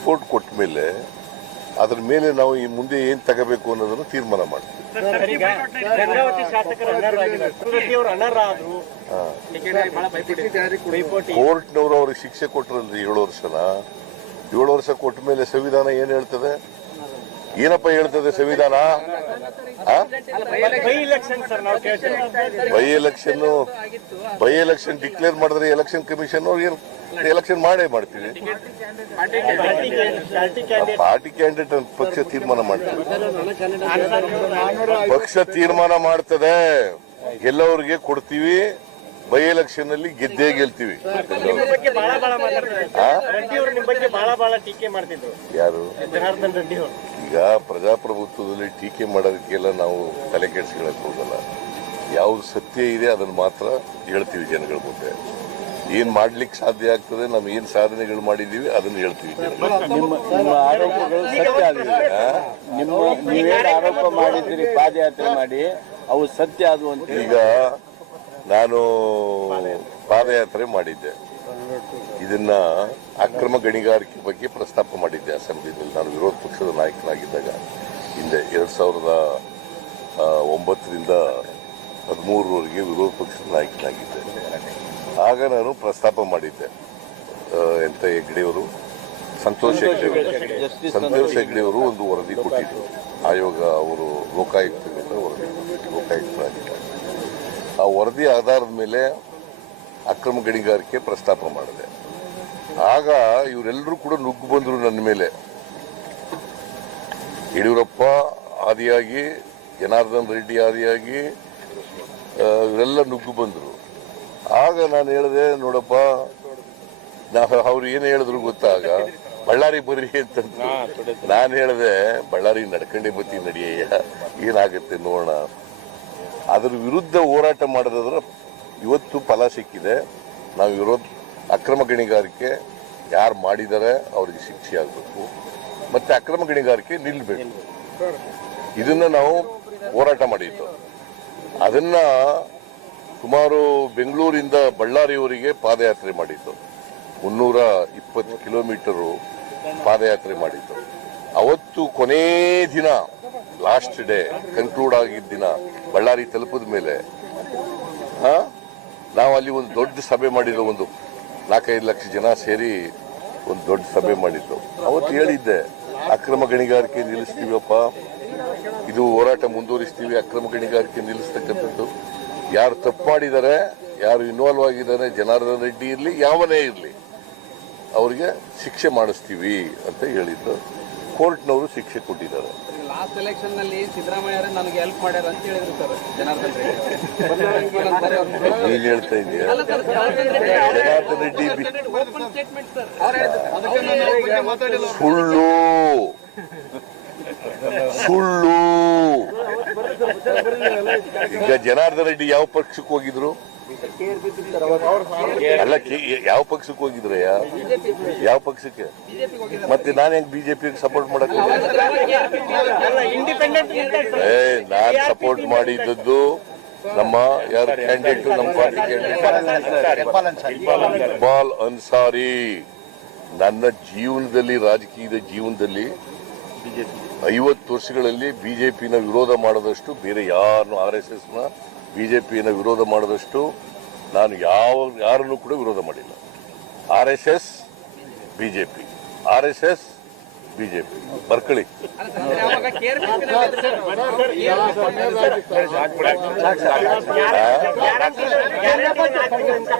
report ಕೊಟ್ಟ ಮೇಲೆ ಅದ್ರ ಮೇಲೆ ನಾವು ಈ ಮುಂದೆ ಏನ್ ತಗೋಬೇಕು ಅನ್ನೋದನ್ನು ತೀರ್ಮಾನ ಮಾಡ್ತೀವಿ ಕೋರ್ಟ್ನವರು ಅವ್ರಿಗೆ ಶಿಕ್ಷೆ ಕೊಟ್ಟರಲ್ರಿ ಏಳು ವರ್ಷನ ಏಳು ವರ್ಷ ಕೊಟ್ಟ ಮೇಲೆ ಸಂವಿಧಾನ ಏನ್ ಹೇಳ್ತದೆ ಏನಪ್ಪ ಹೇಳ್ತದೆ ಸಂವಿಧಾನ by election by election declare ಮಾಡಿದ್ರೆ ಎಲೆಕ್ಷನ್ ಕಮಿಷನ್ ಅವ್ರಿಗೆ ಎಲೆಕ್ಷನ್ ಮಾಡೇ ಮಾಡ್ತೀವಿ ಪಾರ್ಟಿ ಕ್ಯಾಂಡಿಡೇಟ್ ಪಕ್ಷ ತೀರ್ಮಾನ ಮಾಡ್ತೀವಿ ಪಕ್ಷ ತೀರ್ಮಾನ ಮಾಡ್ತದೆ ಎಲ್ಲವ್ರಿಗೆ ಕೊಡ್ತೀವಿ ಬೈ ಎಲೆಕ್ಷನ್ ಅಲ್ಲಿ ಗೆದ್ದೇ ಗೆಲ್ತೀವಿ ಯಾರು ರೆಡ್ಡಿ ಅವರು ಈಗ ಪ್ರಜಾಪ್ರಭುತ್ವದಲ್ಲಿ ಟೀಕೆ ಮಾಡೋದಕ್ಕೆಲ್ಲ ನಾವು ತಲೆ ಕೆಡಿಸ್ಕೊಳ್ಳೋಕೆ ಹೋಗಲ್ಲ ಯಾವ್ದು ಸತ್ಯ ಇದೆ ಅದನ್ನು ಮಾತ್ರ ಹೇಳ್ತೀವಿ ಜನಗಳ ಮುಂದೆ ಏನು ಮಾಡ್ಲಿಕ್ಕೆ ಸಾಧ್ಯ ಆಗ್ತದೆ ನಾವು ಏನು ಸಾಧನೆಗಳು ಮಾಡಿದ್ದೀವಿ ಅದನ್ನು ಹೇಳ್ತೀವಿ ಪಾದಯಾತ್ರೆ ಮಾಡಿ ಸತ್ಯ ಅದು ಅಂತ ಈಗ ನಾನು ಪಾದಯಾತ್ರೆ ಮಾಡಿದ್ದೆ ಇದನ್ನ ಅಕ್ರಮ ಗಣಿಗಾರಿಕೆ ಬಗ್ಗೆ ಪ್ರಸ್ತಾಪ ಮಾಡಿದ್ದೆ ಅಸೆಂಬ್ಲಿನಲ್ಲಿ ನಾನು ವಿರೋಧ ಪಕ್ಷದ ನಾಯಕನಾಗಿದ್ದಾಗ ಹಿಂದೆ ಎರಡ್ ಸಾವಿರದ ಒಂಬತ್ತರಿಂದ ಹದಿಮೂರವರೆಗೆ ವಿರೋಧ ಪಕ್ಷದ ನಾಯಕನಾಗಿದ್ದೆ ಆಗ ನಾನು ಪ್ರಸ್ತಾಪ ಮಾಡಿದ್ದೆ ಎಂತ ಹೆಗ್ಡೆಯವರು ಸಂತೋಷ್ ಹೆಗ್ಡೆ ಸಂತೋಷ್ ಹೆಗ್ಡೆಯವರು ಒಂದು ವರದಿ ಕೊಟ್ಟಿದ್ದರು ಆಯೋಗ ಅವರು ಲೋಕಾಯುಕ್ತ ವರದಿ ಲೋಕಾಯುಕ್ತರಾಗಿದ್ದಾರೆ ಆ ವರದಿ ಆಧಾರದ ಮೇಲೆ ಅಕ್ರಮ ಗಣಿಗಾರಿಕೆ ಪ್ರಸ್ತಾಪ ಮಾಡಿದೆ ಆಗ ಇವರೆಲ್ಲರೂ ಕೂಡ ನುಗ್ಗು ಬಂದರು ನನ್ನ ಮೇಲೆ ಯಡಿಯೂರಪ್ಪ ಆದಿಯಾಗಿ ಜನಾರ್ದನ್ ರೆಡ್ಡಿ ಆದಿಯಾಗಿ ಇವರೆಲ್ಲ ನುಗ್ಗು ಬಂದರು ಆಗ ನಾನು ಹೇಳಿದೆ ನೋಡಪ್ಪ ಅವ್ರು ಏನು ಹೇಳಿದ್ರು ಗೊತ್ತಾಗ ಬಳ್ಳಾರಿ ಬರ್ರಿ ಅಂತ ನಾನು ಹೇಳಿದೆ ಬಳ್ಳಾರಿ ನಡ್ಕಂಡೆ ಬತ್ತಿ ನಡೆಯ ಏನಾಗುತ್ತೆ ನೋಡೋಣ ಅದ್ರ ವಿರುದ್ಧ ಹೋರಾಟ ಮಾಡೋದಾದ್ರೆ ಇವತ್ತು ಫಲ ಸಿಕ್ಕಿದೆ ನಾವು ವಿರೋಧ ಅಕ್ರಮ ಗಣಿಗಾರಿಕೆ ಯಾರು ಮಾಡಿದ್ದಾರೆ ಅವರಿಗೆ ಶಿಕ್ಷೆ ಆಗಬೇಕು ಮತ್ತೆ ಅಕ್ರಮ ಗಣಿಗಾರಿಕೆ ನಿಲ್ಲಬೇಕು ಇದನ್ನ ನಾವು ಹೋರಾಟ ಮಾಡಿದ್ದು ಅದನ್ನ ಸುಮಾರು ಬೆಂಗಳೂರಿಂದ ಬಳ್ಳಾರಿಯವರಿಗೆ ಪಾದಯಾತ್ರೆ ಮಾಡಿದ್ದು ಮುನ್ನೂರ ಇಪ್ಪತ್ತು ಕಿಲೋಮೀಟರು ಪಾದಯಾತ್ರೆ ಮಾಡಿದ್ದು ಅವತ್ತು ಕೊನೇ ದಿನ ಲಾಸ್ಟ್ ಡೇ ಕನ್ಕ್ಲೂಡ್ ಆಗಿದ್ದ ದಿನ ಬಳ್ಳಾರಿ ತಲುಪಿದ ಮೇಲೆ ನಾವು ಅಲ್ಲಿ ಒಂದು ದೊಡ್ಡ ಸಭೆ ಮಾಡಿರೋ ಒಂದು ನಾಲ್ಕೈದು ಲಕ್ಷ ಜನ ಸೇರಿ ಒಂದು ದೊಡ್ಡ ಸಭೆ ಮಾಡಿದ್ದು ಅವತ್ತು ಹೇಳಿದ್ದೆ ಅಕ್ರಮ ಗಣಿಗಾರಿಕೆ ನಿಲ್ಲಿಸ್ತೀವಪ್ಪ ಇದು ಹೋರಾಟ ಮುಂದುವರಿಸ್ತೀವಿ ಅಕ್ರಮ ಗಣಿಗಾರಿಕೆ ನಿಲ್ಲಿಸ್ತಕ್ಕಂಥದ್ದು ಯಾರು ತಪ್ಪು ಮಾಡಿದ್ದಾರೆ ಯಾರು ಇನ್ವಾಲ್ವ್ ಆಗಿದ್ದಾರೆ ಜನಾರ್ದನ್ ರೆಡ್ಡಿ ಇರಲಿ ಯಾವನೇ ಇರಲಿ ಅವರಿಗೆ ಶಿಕ್ಷೆ ಮಾಡಿಸ್ತೀವಿ ಅಂತ ಹೇಳಿದ್ದು ಕೋರ್ಟ್ನವರು ಶಿಕ್ಷೆ ಕೊಟ್ಟಿದ್ದಾರೆ ಲಾಸ್ಟ್ ಎಲೆಕ್ಷನ್ ನಲ್ಲಿ ಸಿದ್ದರಾಮಯ್ಯ ನನಗೆ ಹೆಲ್ಪ್ ಮಾಡ್ಯಾರ ಅಂತ ಹೇಳಿದ್ರು ಸರ್ ಜನಾರ್ದನ್ ರೆಡ್ಡಿ ಹೇಳ್ತಾ ಇದೀಯ ಜನಾರ್ದನ್ ರೆಡ್ಡಿ ಸುಳ್ಳು ಸುಳ್ಳು ಈಗ ಜನಾರ್ದನ್ ರೆಡ್ಡಿ ಯಾವ ಪಕ್ಷಕ್ಕೆ ಹೋಗಿದ್ರು ಅಲ್ಲ ಯಾವ ಪಕ್ಷಕ್ಕೆ ಹೋಗಿದ್ರೆ ಯಾವ ಪಕ್ಷಕ್ಕೆ ಮತ್ತೆ ನಾನು ಹೆಂಗ್ ಬಿಜೆಪಿ ಸಪೋರ್ಟ್ ಮಾಡಕ್ ಏ ನಾನ್ ಸಪೋರ್ಟ್ ಮಾಡಿದ್ದದ್ದು ನಮ್ಮ ಯಾರು ಕ್ಯಾಂಡಿಡೇಟ್ ನಮ್ಮ ಪಾರ್ಟಿ ಇಕ್ಬಾಲ್ ಅನ್ಸಾರಿ ನನ್ನ ಜೀವನದಲ್ಲಿ ರಾಜಕೀಯದ ಜೀವನದಲ್ಲಿ ಐವತ್ತು ವರ್ಷಗಳಲ್ಲಿ ಬಿಜೆಪಿನ ವಿರೋಧ ಮಾಡದಷ್ಟು ಬೇರೆ ಯಾರು ಆರ್ ಎಸ್ ಎಸ್ನ ಬಿಜೆಪಿಯನ್ನು ವಿರೋಧ ಮಾಡಿದಷ್ಟು ನಾನು ಯಾವ ಯಾರನ್ನು ಕೂಡ ವಿರೋಧ ಮಾಡಿಲ್ಲ R S S BJP R S S BJP ಬರ್ಕಳಿ